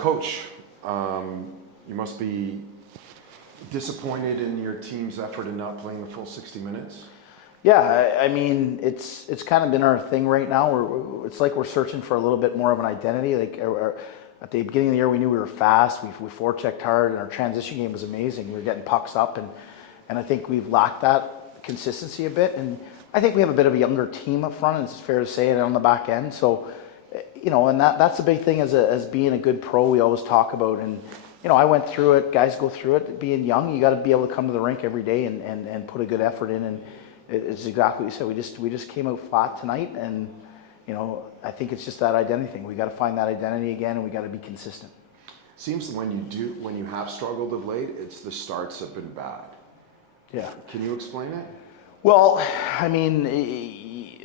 Coach, you must be disappointed in your team's effort in not playing the full 60 minutes? Yeah, I mean, it's kind of been our thing right now. It's like we're searching for a little bit more of an identity. Like at the beginning of the year, we knew we were fast. We forechecked hard, and our transition game was amazing. We were getting pucks up, and I think we've lacked that consistency a bit. And I think we have a bit of a younger team up front, it's fair to say, and on the back end. So, and that's the big thing as being a good pro. We always talk about, and I went through it. Guys go through it. Being young, you got to be able to come to the rink every day and put a good effort in. And it's exactly what you said. We just came out flat tonight, and I think it's just that identity thing. We got to find that identity again, and we got to be consistent. Seems when you have struggled of late, it's the starts have been bad. Yeah. Can you explain it? Well, I mean,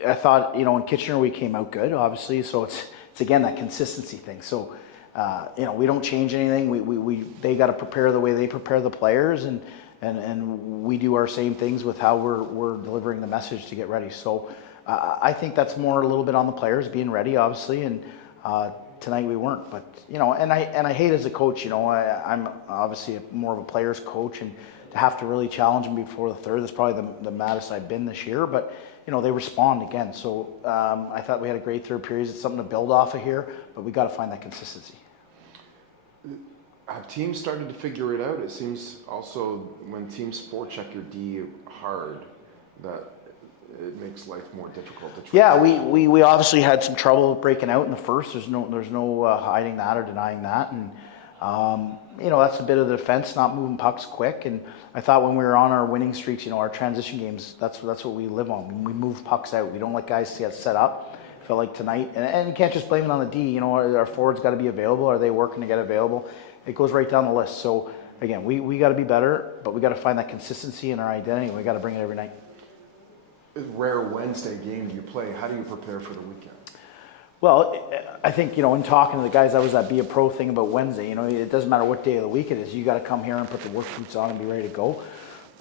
I thought in Kitchener we came out good, obviously. So it's again that consistency thing. So we don't change anything. They got to prepare the way they prepare the players, and we do our same things with how we're delivering the message to get ready. So I think that's more a little bit on the players being ready, obviously, and tonight we weren't. But and I hate as a coach. I'm obviously more of a player's coach, and to have to really challenge them before the third, that's probably the maddest I've been this year. But they respond again. So I thought we had a great third period. It's something to build off of here, but we got to find that consistency. Have teams started to figure it out? It seems also when teams forecheck your D hard, that it makes life more difficult to try. Yeah, we obviously had some trouble breaking out in the first. There's no hiding that or denying that, and that's a bit of the defense, not moving pucks quick. And I thought when we were on our winning streaks, our transition games, that's what we live on. We move pucks out. We don't let guys get set up. I felt like tonight, and you can't just blame it on the D. Our forwards got to be available. Are they working to get available? It goes right down the list. So again, we got to be better, but we got to find that consistency in our identity. We got to bring it every night. A rare Wednesday game do you play? How do you prepare for the weekend? Well, I think, in talking to the guys, that was that be a pro thing about Wednesday. It doesn't matter what day of the week it is. You got to come here and put the work boots on and be ready to go.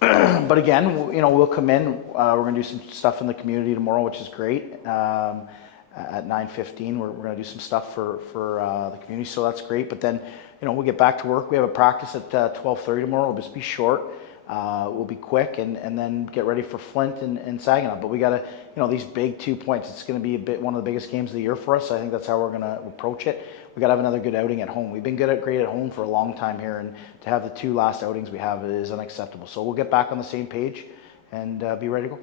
But again, we'll come in. We're going to do some stuff in the community tomorrow, which is great. At 9:15, we're going to do some stuff for the community, so that's great. But then, we'll get back to work. We have a practice at 12:30 tomorrow. It'll just be short. We'll be quick and then get ready for Flint and Saginaw. But we got to, these big 2 points. It's going to be one of the biggest games of the year for us. I think that's how we're going to approach it. We got to have another good outing at home. We've been great at home for a long time here, and to have the two last outings we have is unacceptable. So we'll get back on the same page and be ready to go.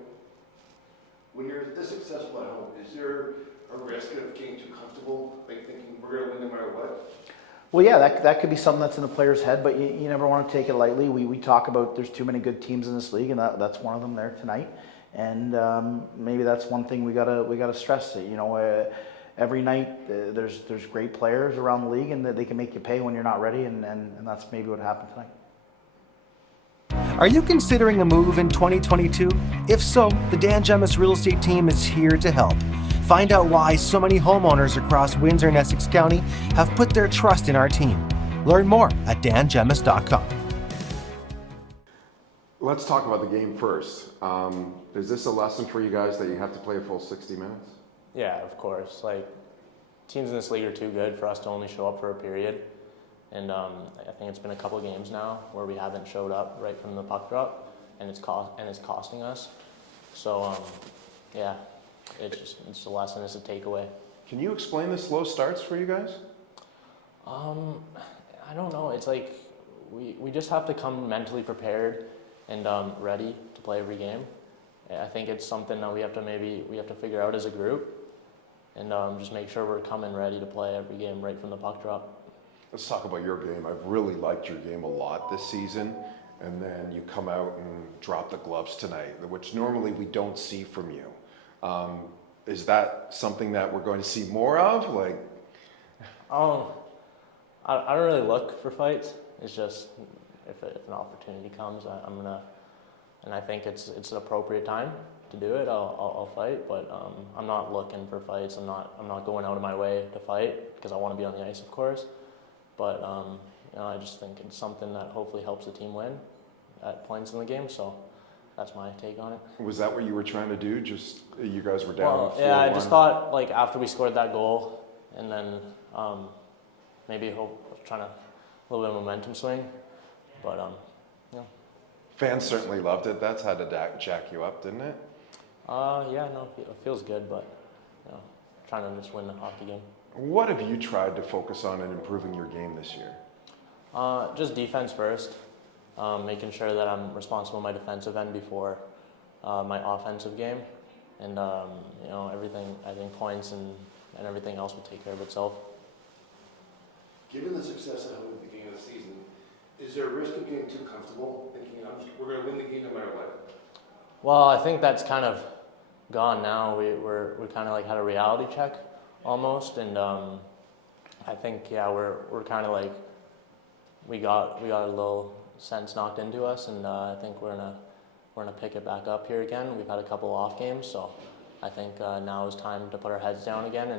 When you're this successful at home, is there a risk of getting too comfortable, like thinking we're going to win no matter what? Well, yeah, that could be something that's in the player's head, but you never want to take it lightly. We talk about there's too many good teams in this league, and that's one of them there tonight. And maybe that's one thing we gotta stress. Every night there's great players around the league, and that they can make you pay when you're not ready, and that's maybe what happened tonight. Are you considering a move in 2022? If so, the DeAngelis real estate team is here to help. Find out why so many homeowners across Windsor and Essex County have put their trust in our team. Learn more at dangemus.com. Let's talk about the game first. Is this a lesson for you guys that you have to play a full 60 minutes? Yeah, of course. Teams in this league are too good for us to only show up for a period. And I think it's been a couple of games now where we haven't showed up right from the puck drop, and it's costing us. So, yeah. It's a lesson, it's a takeaway. Can you explain the slow starts for you guys? I don't know. It's like we just have to come mentally prepared and ready to play every game. I think it's something that we have to figure out as a group, and just make sure we're coming ready to play every game right from the puck drop. Let's talk about your game. I've really liked your game a lot this season, and then you come out and drop the gloves tonight, which normally we don't see from you. Is that something that we're going to see more of? I don't really look for fights. It's just if an opportunity comes, I'm gonna, and I think it's an appropriate time to do it. I'll fight, but I'm not looking for fights. I'm not going out of my way to fight because I want to be on the ice, of course. But I just think it's something that hopefully helps the team win at points in the game. So. That's my take on it. Was that what you were trying to do? Just you guys were down 4-1? Yeah, I just thought after we scored that goal, and then maybe trying to a little bit of momentum swing, but yeah. Fans certainly loved it. That's had to jack you up, didn't it? Yeah, no, it feels good, but you know, trying to just win the hockey game. What have you tried to focus on in improving your game this year? Just defense first, making sure that I'm responsible in my defensive end before my offensive game, and you know, everything. I think points and everything else will take care of itself. Given the success at home at the beginning of the season, is there a risk of getting too comfortable, thinking we're going to win the game no matter what? Well, I think that's kind of gone now. We kind of like had a reality check almost, and I think we're kind of like we got a little sense knocked into us, and I think we're gonna pick it back up here again. We've had a couple off games, so I think now is time to put our heads down again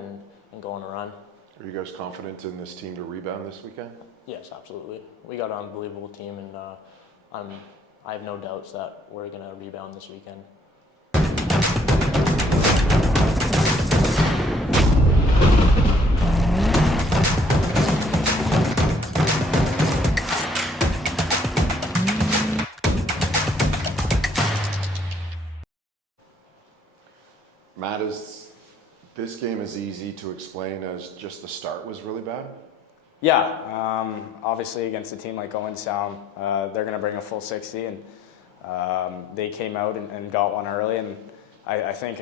and go on a run. Are you guys confident in this team to rebound this weekend? Yes, absolutely. We got an unbelievable team, and I have no doubts that we're gonna rebound this weekend. Matt, is this game as easy to explain as just the start was really bad? Yeah, obviously against a team like Owen Sound, they're going to bring a full 60, and they came out and got one early, and I think,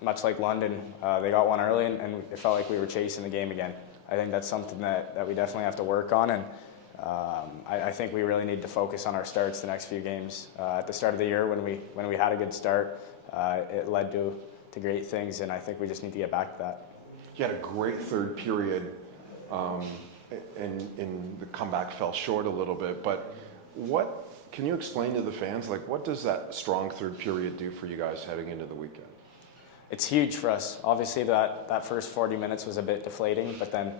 much like London, they got one early, and it felt like we were chasing the game again. I think that's something that we definitely have to work on, and I think we really need to focus on our starts the next few games. At the start of the year, when we had a good start, it led to great things, and I think we just need to get back to that. You had a great third period, and the comeback fell short a little bit, but what can you explain to the fans, like what does that strong third period do for you guys heading into the weekend? It's huge for us. Obviously that first 40 minutes was a bit deflating, but then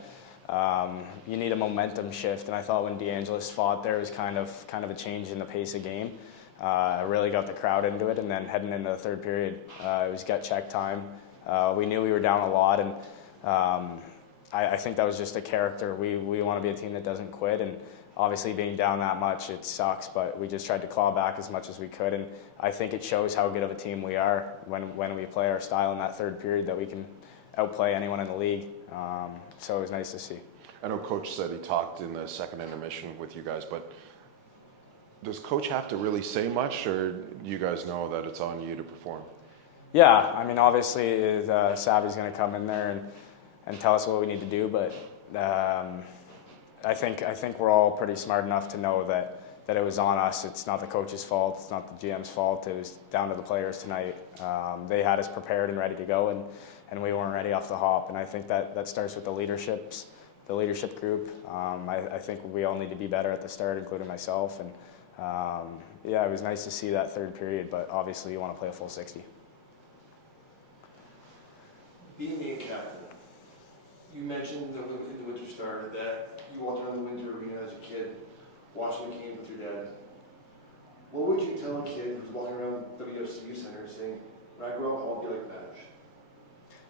you need a momentum shift, and I thought when DeAngelis fought there was kind of a change in the pace of game. Really got the crowd into it, and then heading into the third period, it was gut check time. We knew we were down a lot, and I think that was just a character. We want to be a team that doesn't quit, and obviously being down that much, it sucks, but we just tried to claw back as much as we could, and I think it shows how good of a team we are when we play our style in that third period, that we can outplay anyone in the league. So it was nice to see. I know Coach said he talked in the second intermission with you guys, but does Coach have to really say much, or do you guys know that it's on you to perform? Yeah, I mean, obviously Savvy's going to come in there and tell us what we need to do, but I think we're all pretty smart enough to know that it was on us. It's not the coach's fault. It's not the GM's fault. It was down to the players tonight. They had us prepared and ready to go, and we weren't ready off the hop. And I think that starts with the leadership group. I think we all need to be better at the start, including myself. And yeah, it was nice to see that third period, but obviously you want to play a full 60. Being the captain, you mentioned in the Winter Star that you walked around the Winter Arena as a kid, watching the game with your dad. What would you tell a kid who's walking around WSU Center saying, when I grow up, I want to be like Maggio?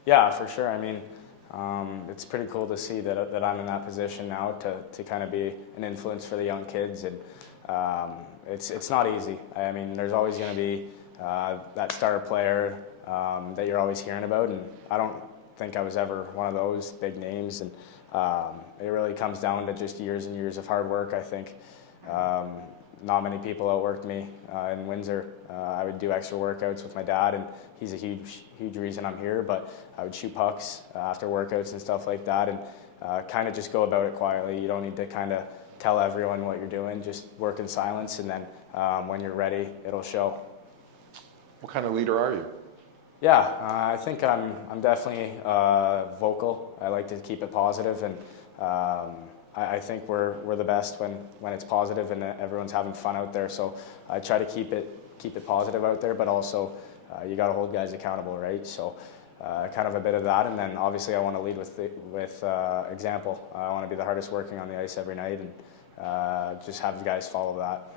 Yeah, for sure. I mean, it's pretty cool to see that I'm in that position now to kind of be an influence for the young kids, and it's not easy. I mean, there's always going to be that star player that you're always hearing about, and I don't think I was ever one of those big names, and it really comes down to just years and years of hard work. I think not many people outworked me in Windsor. I would do extra workouts with my dad, and he's a huge reason I'm here, but I would shoot pucks after workouts and stuff like that, and kind of just go about it quietly. You don't need to kind of tell everyone what you're doing. Just work in silence, and then when you're ready, it'll show. What kind of leader are you? Yeah, I think I'm definitely vocal. I like to keep it positive, and I think we're the best when it's positive and everyone's having fun out there. So I try to keep it positive out there, but also you got to hold guys accountable, right? So kind of a bit of that, and then obviously I want to lead with example. I want to be the hardest working on the ice every night, and just have the guys follow that.